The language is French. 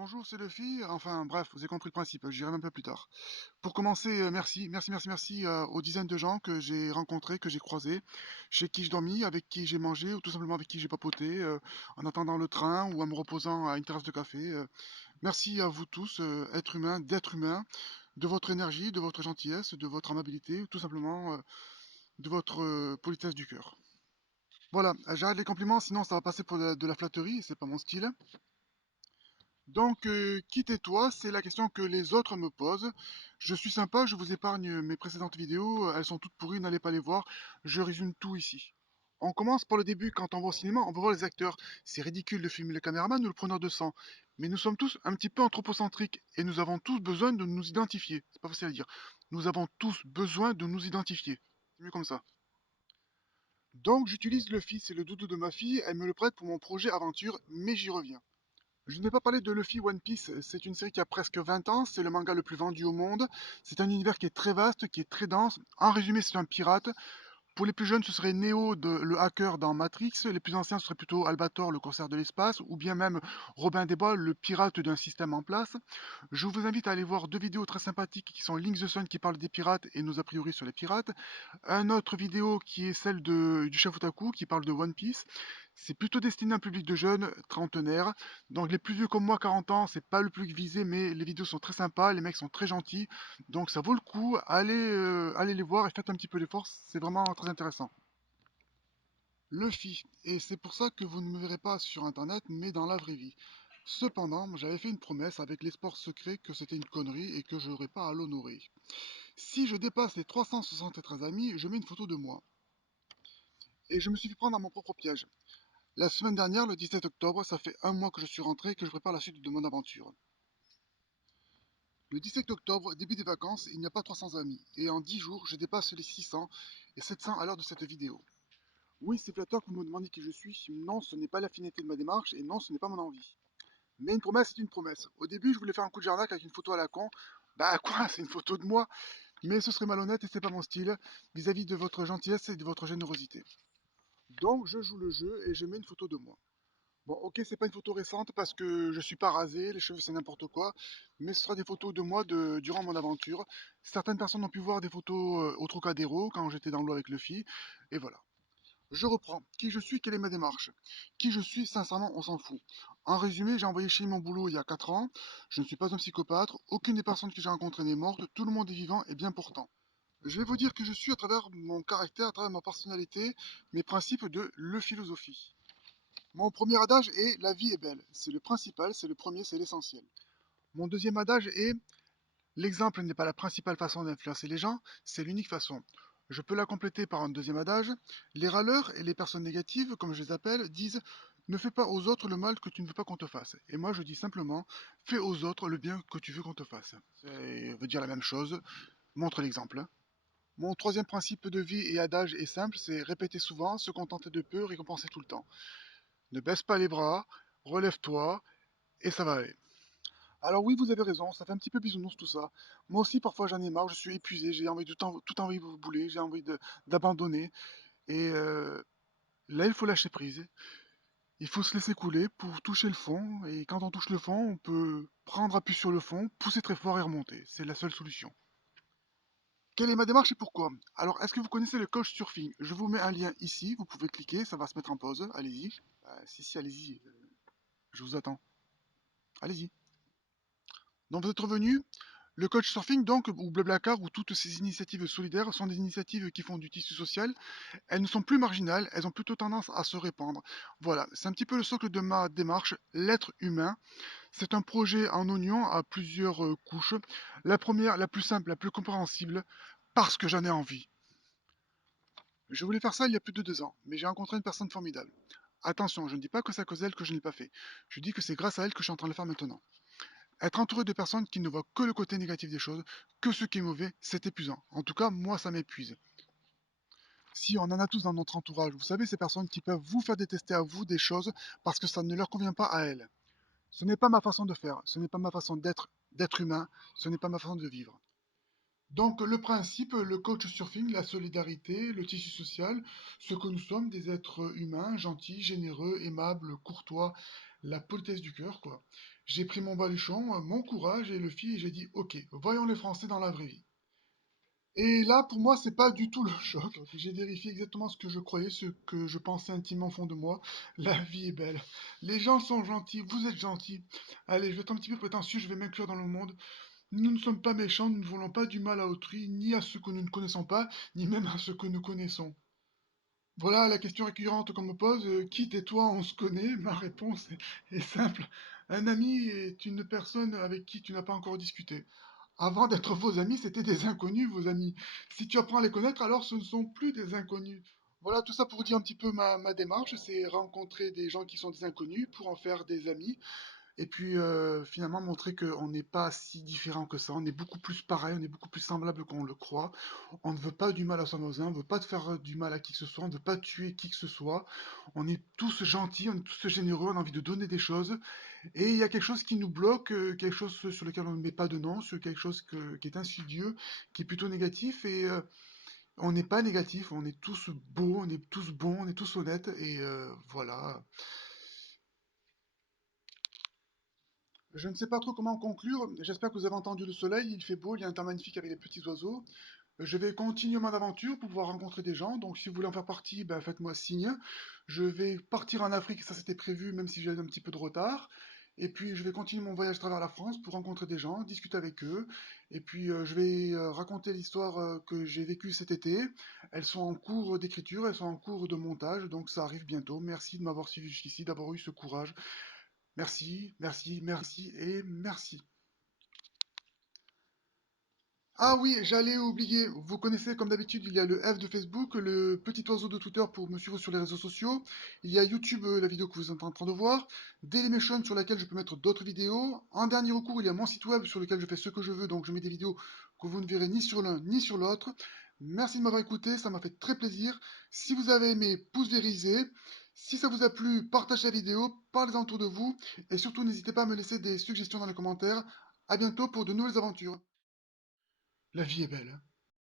Bonjour, c'est Luffy. Enfin bref, vous avez compris le principe, j'irai un peu plus tard. Pour commencer, merci aux dizaines de gens que j'ai rencontrés, que j'ai croisés, chez qui je dormis, avec qui j'ai mangé, ou tout simplement avec qui j'ai papoté, en attendant le train ou en me reposant à une terrasse de café. Merci à vous tous, êtres humains, d'être humains, de votre énergie, de votre gentillesse, de votre amabilité, tout simplement de votre politesse du cœur. Voilà, j'arrête les compliments, sinon ça va passer pour de la flatterie, c'est pas mon style. Donc, qui tais-toi? C'est la question que les autres me posent. Je suis sympa, je vous épargne mes précédentes vidéos, elles sont toutes pourries, n'allez pas les voir. Je résume tout ici. On commence par le début, quand on va au cinéma, on va voir les acteurs. C'est ridicule de filmer le caméraman ou le preneur de sang. Mais nous sommes tous un petit peu anthropocentriques et nous avons tous besoin de nous identifier. C'est pas facile à dire. Nous avons tous besoin de nous identifier. C'est mieux comme ça. Donc j'utilise le fils et le doudou de ma fille, elle me le prête pour mon projet aventure, mais j'y reviens. Je n'ai pas parlé de Luffy One Piece, c'est une série qui a presque 20 ans, c'est le manga le plus vendu au monde, c'est un univers qui est très vaste, qui est très dense. En résumé, c'est un pirate. Pour les plus jeunes, ce serait Neo, le hacker dans Matrix. Les plus anciens, ce serait plutôt Albator, le corsaire de l'espace, ou bien même Robin des Bois, le pirate d'un système en place. Je vous invite à aller voir deux vidéos très sympathiques qui sont Link the Sun qui parle des pirates et nos a priori sur les pirates. Un autre vidéo qui est celle du chef Otaku qui parle de One Piece. C'est plutôt destiné à un public de jeunes, trentenaires. Donc les plus vieux comme moi, 40 ans, c'est pas le plus visé, mais les vidéos sont très sympas, les mecs sont très gentils. Donc ça vaut le coup, allez les voir et faites un petit peu d'effort, c'est vraiment très intéressant. Luffy, et c'est pour ça que vous ne me verrez pas sur internet, mais dans la vraie vie. Cependant, j'avais fait une promesse avec l'espoir secret que c'était une connerie et que je n'aurais pas à l'honorer. Si je dépasse les 373 amis, je mets une photo de moi. Et je me suis fait prendre à mon propre piège. La semaine dernière, le 17 octobre, ça fait un mois que je suis rentré et que je prépare la suite de mon aventure. Le 17 octobre, début des vacances, il n'y a pas 300 amis. Et en 10 jours, je dépasse les 600 et 700 à l'heure de cette vidéo. Oui, c'est flatteur que vous me demandiez qui je suis. Non, ce n'est pas la finalité de ma démarche et non, ce n'est pas mon envie. Mais une promesse est une promesse. Au début, je voulais faire un coup de jarnac avec une photo à la con. Bah quoi, c'est une photo de moi. Mais ce serait malhonnête et c'est pas mon style vis-à-vis de votre gentillesse et de votre générosité. Donc je joue le jeu et je mets une photo de moi. Bon, ok, c'est pas une photo récente parce que je suis pas rasé, les cheveux c'est n'importe quoi, mais ce sera des photos de moi durant mon aventure. Certaines personnes ont pu voir des photos au Trocadéro quand j'étais dans l'eau avec Luffy, et voilà. Je reprends. Qui je suis, quelle est ma démarche? Qui je suis, sincèrement, on s'en fout. En résumé, j'ai envoyé chez mon boulot il y a 4 ans, je ne suis pas un psychopathe, aucune des personnes que j'ai rencontrées n'est morte, tout le monde est vivant et bien portant. Je vais vous dire que je suis à travers mon caractère, à travers ma personnalité, mes principes de le philosophie. Mon premier adage est la vie est belle. C'est le principal, c'est le premier, c'est l'essentiel. Mon deuxième adage est l'exemple n'est pas la principale façon d'influencer les gens, c'est l'unique façon. Je peux la compléter par un deuxième adage. Les râleurs et les personnes négatives, comme je les appelle, disent ne fais pas aux autres le mal que tu ne veux pas qu'on te fasse. Et moi je dis simplement fais aux autres le bien que tu veux qu'on te fasse. Ça veut dire la même chose. Montre l'exemple. Mon troisième principe de vie et adage est simple, c'est répéter souvent, se contenter de peu, récompenser tout le temps. Ne baisse pas les bras, relève-toi, et ça va aller. Alors oui, vous avez raison, ça fait un petit peu bisounours tout ça. Moi aussi, parfois, j'en ai marre, je suis épuisé, j'ai envie de tout envie de vous bouler, j'ai envie d'abandonner. Et là, il faut lâcher prise. Il faut se laisser couler pour toucher le fond. Et quand on touche le fond, on peut prendre appui sur le fond, pousser très fort et remonter. C'est la seule solution. Quelle est ma démarche et pourquoi? Alors, est-ce que vous connaissez le coach surfing? Je vous mets un lien ici, vous pouvez cliquer, ça va se mettre en pause. Allez-y. Si, allez-y, je vous attends. Allez-y. Donc vous êtes revenu. Le coach surfing, donc, ou Blablacar, ou toutes ces initiatives solidaires sont des initiatives qui font du tissu social. Elles ne sont plus marginales, elles ont plutôt tendance à se répandre. Voilà, c'est un petit peu le socle de ma démarche, l'être humain. C'est un projet en oignon à plusieurs couches. La première, la plus simple, la plus compréhensible, parce que j'en ai envie. Je voulais faire ça il y a plus de 2 ans, mais j'ai rencontré une personne formidable. Attention, je ne dis pas que c'est à cause d'elle que je ne l'ai pas fait. Je dis que c'est grâce à elle que je suis en train de le faire maintenant. Être entouré de personnes qui ne voient que le côté négatif des choses, que ce qui est mauvais, c'est épuisant. En tout cas, moi, ça m'épuise. Si on en a tous dans notre entourage, vous savez, ces personnes qui peuvent vous faire détester à vous des choses parce que ça ne leur convient pas à elles. Ce n'est pas ma façon de faire, ce n'est pas ma façon d'être humain, ce n'est pas ma façon de vivre. Donc le principe, le coach surfing, la solidarité, le tissu social, ce que nous sommes, des êtres humains, gentils, généreux, aimables, courtois, la politesse du cœur, quoi. J'ai pris mon baluchon, mon courage et le fil et j'ai dit, ok, voyons les Français dans la vraie vie. Et là, pour moi, c'est pas du tout le choc. J'ai vérifié exactement ce que je croyais, ce que je pensais intimement au fond de moi. La vie est belle. Les gens sont gentils, vous êtes gentils. Allez, je vais être un petit peu prétentieux, je vais m'inclure dans le monde. Nous ne sommes pas méchants, nous ne voulons pas du mal à autrui, ni à ceux que nous ne connaissons pas, ni même à ceux que nous connaissons. Voilà la question récurrente qu'on me pose, qui tais-toi, on se connaît? Ma réponse est simple. Un ami est une personne avec qui tu n'as pas encore discuté. Avant d'être vos amis, c'était des inconnus, vos amis. Si tu apprends à les connaître, alors ce ne sont plus des inconnus. Voilà, tout ça pour dire un petit peu ma démarche, c'est rencontrer des gens qui sont des inconnus pour en faire des amis. Et puis finalement montrer qu'on n'est pas si différent que ça, on est beaucoup plus pareil, on est beaucoup plus semblable qu'on le croit. On ne veut pas du mal à son voisin, on ne veut pas te faire du mal à qui que ce soit, on ne veut pas tuer qui que ce soit. On est tous gentils, on est tous généreux, on a envie de donner des choses. Et il y a quelque chose qui nous bloque, quelque chose sur lequel on ne met pas de nom, sur quelque chose qui est insidieux, qui est plutôt négatif. Et on n'est pas négatif, on est tous beaux, on est tous bons, on est tous honnêtes. Et voilà. Je ne sais pas trop comment conclure. J'espère que vous avez entendu le soleil. Il fait beau, il y a un temps magnifique avec les petits oiseaux. Je vais continuer mon aventure pour pouvoir rencontrer des gens. Donc, si vous voulez en faire partie, ben, faites-moi signe. Je vais partir en Afrique, ça c'était prévu, même si j'ai un petit peu de retard. Et puis, je vais continuer mon voyage à travers la France pour rencontrer des gens, discuter avec eux. Et puis, je vais raconter l'histoire que j'ai vécue cet été. Elles sont en cours d'écriture, elles sont en cours de montage, donc ça arrive bientôt. Merci de m'avoir suivi jusqu'ici, d'avoir eu ce courage. Merci, merci, merci et merci. Ah oui, j'allais oublier. Vous connaissez, comme d'habitude, il y a le F de Facebook, le petit oiseau de Twitter pour me suivre sur les réseaux sociaux. Il y a YouTube, la vidéo que vous êtes en train de voir. Dailymotion sur laquelle je peux mettre d'autres vidéos. En dernier recours, il y a mon site web sur lequel je fais ce que je veux, donc je mets des vidéos que vous ne verrez ni sur l'un ni sur l'autre. Merci de m'avoir écouté, ça m'a fait très plaisir. Si vous avez aimé, pouce vérisé. Si ça vous a plu, partagez la vidéo, parlez-en autour de vous. Et surtout, n'hésitez pas à me laisser des suggestions dans les commentaires. À bientôt pour de nouvelles aventures. La vie est belle.